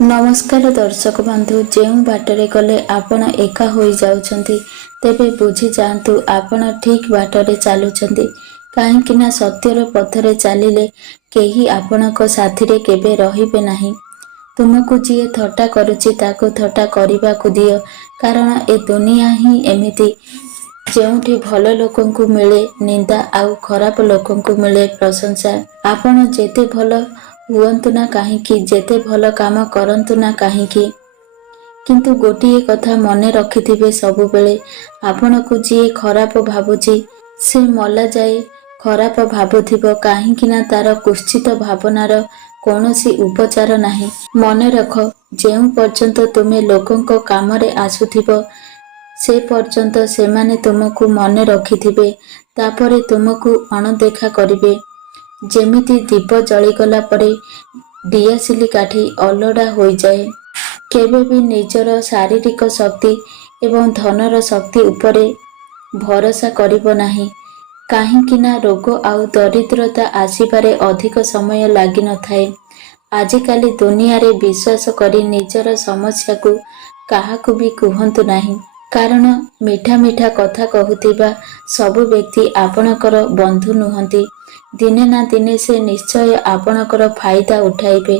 नमस्कार दर्शक बंधु, जो बाटरे गले आपण एका हो जाउछंती तेबे बुझी जातु आपण ठीक बाटरे चलुछंती। कहीं सत्यर पथरे चलिले केही आपणक साथीरे केबे रहिबे नाही। तुमको जी थट्टा करुछि ताको थट्टा करिबाकु दियो, कारण ए दुनिया ही एमिति जेउठी भल लोकंकु मिले निंदा आउ खराब लोकंकु मिले प्रशंसा। आपण जेते भल हुअंतु ना काहींकी, जेते भल काम करंतु ना काहींकी, किंतु गोटिए कथा मने रखिथिबे सबुबेले, आपणकु जी खराब भाबुची से मला जाए खराब भाबुथिबो, काहींकी ना तार कुश्चित भावनार कौनसी उपचार नाही। मने रख, जेउ पर्यंत तुमे लोकंको कामरे आसुथिबो से पर्यंत सेमाने तुमको मने रखिथिबे, तापरे तुमको अणदेखा करिबे। जेमिति दीप जलिगला परे दियासिली काठी अलड़ा हो जाए। केबे भी निजर शारीरिक शक्ति एवं धनर शक्ति उपरे भरोसा करिबो नाही, काहींकी ना रोग आउ दरिद्रता आसिबारे अधिक समय लागि न थाए। आजिकाली दुनिया रे विश्वास करी निजर समस्या को काहाकु भी कुहंतु नाही, कारण मीठा मीठा कथा कहूथिबा सबु व्यक्ति आपणकर बंधु नुहंती। दिने ना दिने से निश्चय आपणकर फायदा उठाइबे।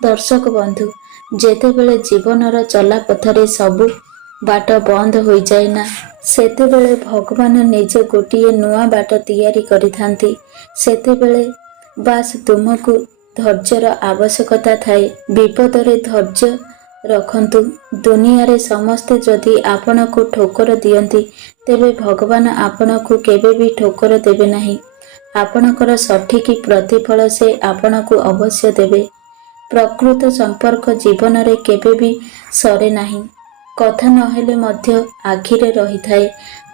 दर्शक बंधु, जेतेबेले जीवनर चला पथरे सबु बाट बंद हो जाए ना, सेतेबेले भगवान निजे गोटिए नुआ बाट तैयारी करिथांती। सेतेबेले बास तुमको धैर्यर आवश्यकता थाए। विपदरे धैर्य रखंतु। दुनिया रे समस्ते जदि आपणको ठोकर दियंती, तेबे भगवान आपणको केबे भी ठोकर देबे नाही। आपणकर सठिक प्रतिफल से आपणको अवश्य देबे। प्रकृत संपर्क जीवन रे केबे भी सरे नाही। कथा नहेले मध्य आखिरे रही थाए।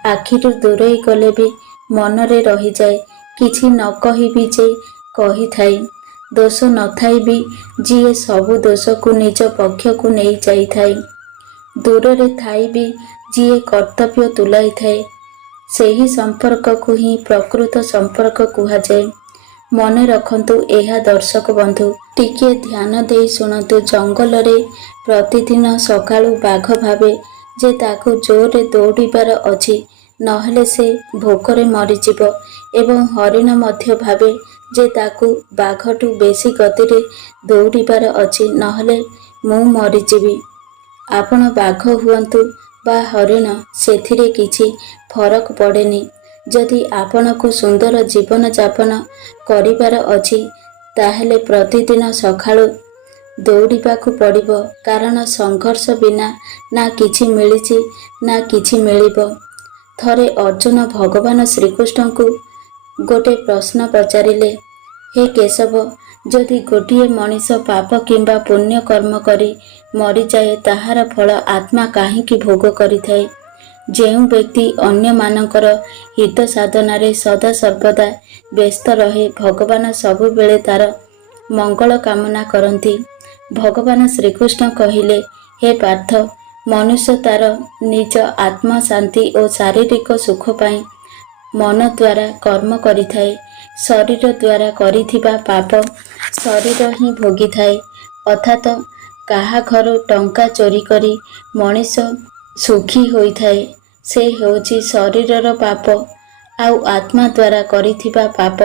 आखिरु दूरेई गले भी मनरे रही जाए। किछि न कहि भी जे कही थाए। दोष न थाई भी जी सबु दोष को निज पक्ष को नहीं जाई थाए। दूर रे थाई भी जी कर्तव्य तुलाई थाए। सेही संपर्क को ही प्रकृत संपर्क कुहा जाए। मने रखंतु एहा दर्शक बंधु, टिके ध्यान दे सुनतु। जंगल रे प्रतिदिन सकाळु बाघ भावे जे ताकु जोरे दौड़िबार अछि, नहेले से भोकरे मरिजिब, एवं हरिण मध्य भावे जे ताकु बाघटू बेसी गतिरे दौड़िबार अछि, नहेले मु मरिजिबि। आपण बाघ हुअंतु बा हरिण, सेथिरे किछि फरक पड़ेनी। जदि आपणको सुंदर जीवन यापन करिबार अछि, ताहेले प्रतिदिन सकाळु दौड़िबाकु पड़िबो, कारण संघर्ष बिना ना किछि मिलिछि ना किछि मिलिबो। थरे अर्जुन भगवान श्रीकृष्ण को गोटे प्रश्न पचारिले, हे केशव, जदि गोटिए मनीष पाप किंबा पुण्य कर्म करी मरी जाए, ताहार फल आत्मा काहींकी भोग करिथाए। जेउ व्यक्ति अन्य मानकर हित साधनारे सदा सर्वदा व्यस्त रहे, भगवान सबु बेले तार मंगल कामना करती। भगवान श्रीकृष्ण कहिले, हे पार्थ, मनुष्य तार निज आत्मा शांति और शारीरिक सुख पाई मन द्वारा कर्म करिथाए। शरीर द्वारा करिथिबा पाप शरीर ही भोगी थाए। अर्थात काहा घर टंका चोरी करी मनीष सुखी होइथाए, से हेउची शरीरर पाप। आउ आत्मा द्वारा करिथिबा पाप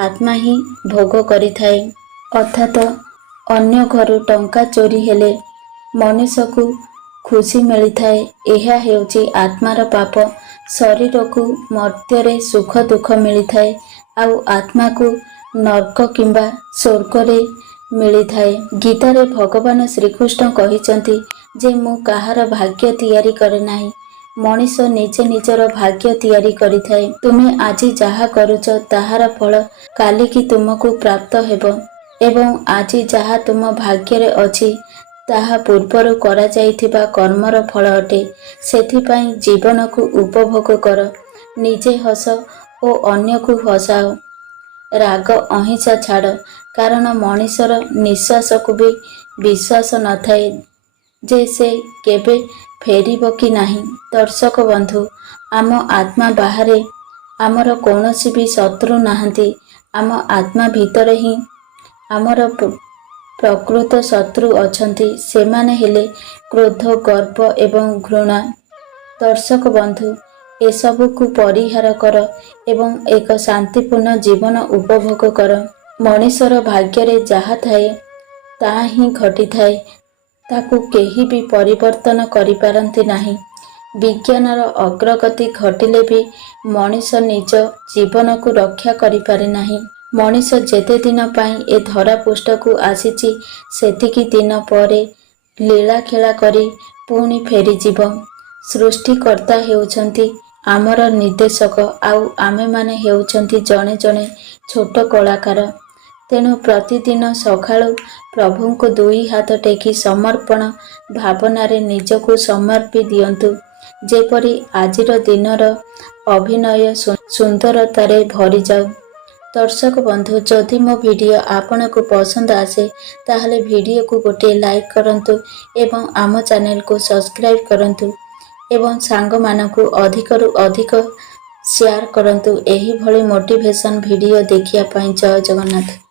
आत्मा ही भोग करिथाए। अर्थात अन्य घर टंका चोरी हेले मनीष को खुशी मिलिथाए, एहा हेउची आत्मार पाप। शरीर को मर्त्यरे सुख दुख मिलिथाए, आउ आत्मा को नरक किंबा स्वर्ग रे मिलिथाए। गीतारे भगवान श्रीकृष्ण कहिचंती जे मु काहार भाग्य तैयारी करे नाही, मनीष निजे निजर भाग्य तैयारी करिथाए। तुमे आजी जाहा करुच ताहार फल काली की तुमको प्राप्त हेबो, एवं आजी जाहा तुम भाग्य रे अछि ताहा पूर्वरु करा जाइथिबा कर्मर फल अटे। सेथिपाई जीवन को उपभोग कर, निजे हस ओ अन्य को हसाओ। राग अहिंसा छाड़, कारण मनीषर निश्वास को भी विश्वास न थाए जे से केबे फेरिबो कि नाही। दर्शक बंधु, आम आत्मा बाहरे आमर कौनसी भी शत्रु नाहंती। आम आत्मा भीतर ही आमर ପ୍ରକୃତ ଶତ୍ରୁ ଅଛନ୍ତି, ସେମାନେ ହେଲେ କ୍ରୋଧ, ଗର୍ବ ଏବଂ ଘୃଣା। ଦର୍ଶକ ବନ୍ଧୁ, ଏସବୁକୁ ପରିହାର କର ଏବଂ ଏକ ଶାନ୍ତିପୂର୍ଣ୍ଣ ଜୀବନ ଉପଭୋଗ କର। ମଣିଷର ଭାଗ୍ୟରେ ଯାହା ଥାଏ ତାହା ହିଁ ଘଟିଥାଏ, ତାକୁ କେହି ବି ପରିବର୍ତ୍ତନ କରିପାରନ୍ତି ନାହିଁ। ବିଜ୍ଞାନର ଅଗ୍ରଗତି ଘଟିଲେ ବି ମଣିଷ ନିଜ ଜୀବନକୁ ରକ୍ଷା କରିପାରେ ନାହିଁ। ମଣିଷ ଯେତେ ଦିନ ପାଇଁ ଏ ଧରାପୃଷ୍ଠକୁ ଆସିଛି ସେତିକି ଦିନ ପରେ ଲୀଳାଖେଳା କରି ପୁଣି ଫେରିଯିବ। ସୃଷ୍ଟିକର୍ତ୍ତା ହେଉଛନ୍ତି ଆମର ନିର୍ଦ୍ଦେଶକ, ଆଉ ଆମେମାନେ ହେଉଛନ୍ତି ଜଣେ ଜଣେ ଛୋଟ କଳାକାର। ତେଣୁ ପ୍ରତିଦିନ ସକାଳୁ ପ୍ରଭୁଙ୍କୁ ଦୁଇ ହାତ ଟେକି ସମର୍ପଣ ଭାବନାରେ ନିଜକୁ ସମର୍ପି ଦିଅନ୍ତୁ, ଯେପରି ଆଜିର ଦିନର ଅଭିନୟ ସୁନ୍ଦରତାରେ ଭରିଯାଉ। ଦର୍ଶକ ବନ୍ଧୁ, ଯଦି ମୋ ଭିଡ଼ିଓ ଆପଣଙ୍କୁ ପସନ୍ଦ ଆସେ ତାହେଲେ ଭିଡ଼ିଓକୁ ଗୋଟିଏ ଲାଇକ୍ କରନ୍ତୁ ଏବଂ ଆମ ଚ୍ୟାନେଲକୁ ସବସ୍କ୍ରାଇବ୍ କରନ୍ତୁ ଏବଂ ସାଙ୍ଗମାନଙ୍କୁ ଅଧିକରୁ ଅଧିକ ସେୟାର କରନ୍ତୁ। ଏହିଭଳି ମୋଟିଭେସନ୍ ଭିଡ଼ିଓ ଦେଖିବା ପାଇଁ। ଜୟ ଜଗନ୍ନାଥ।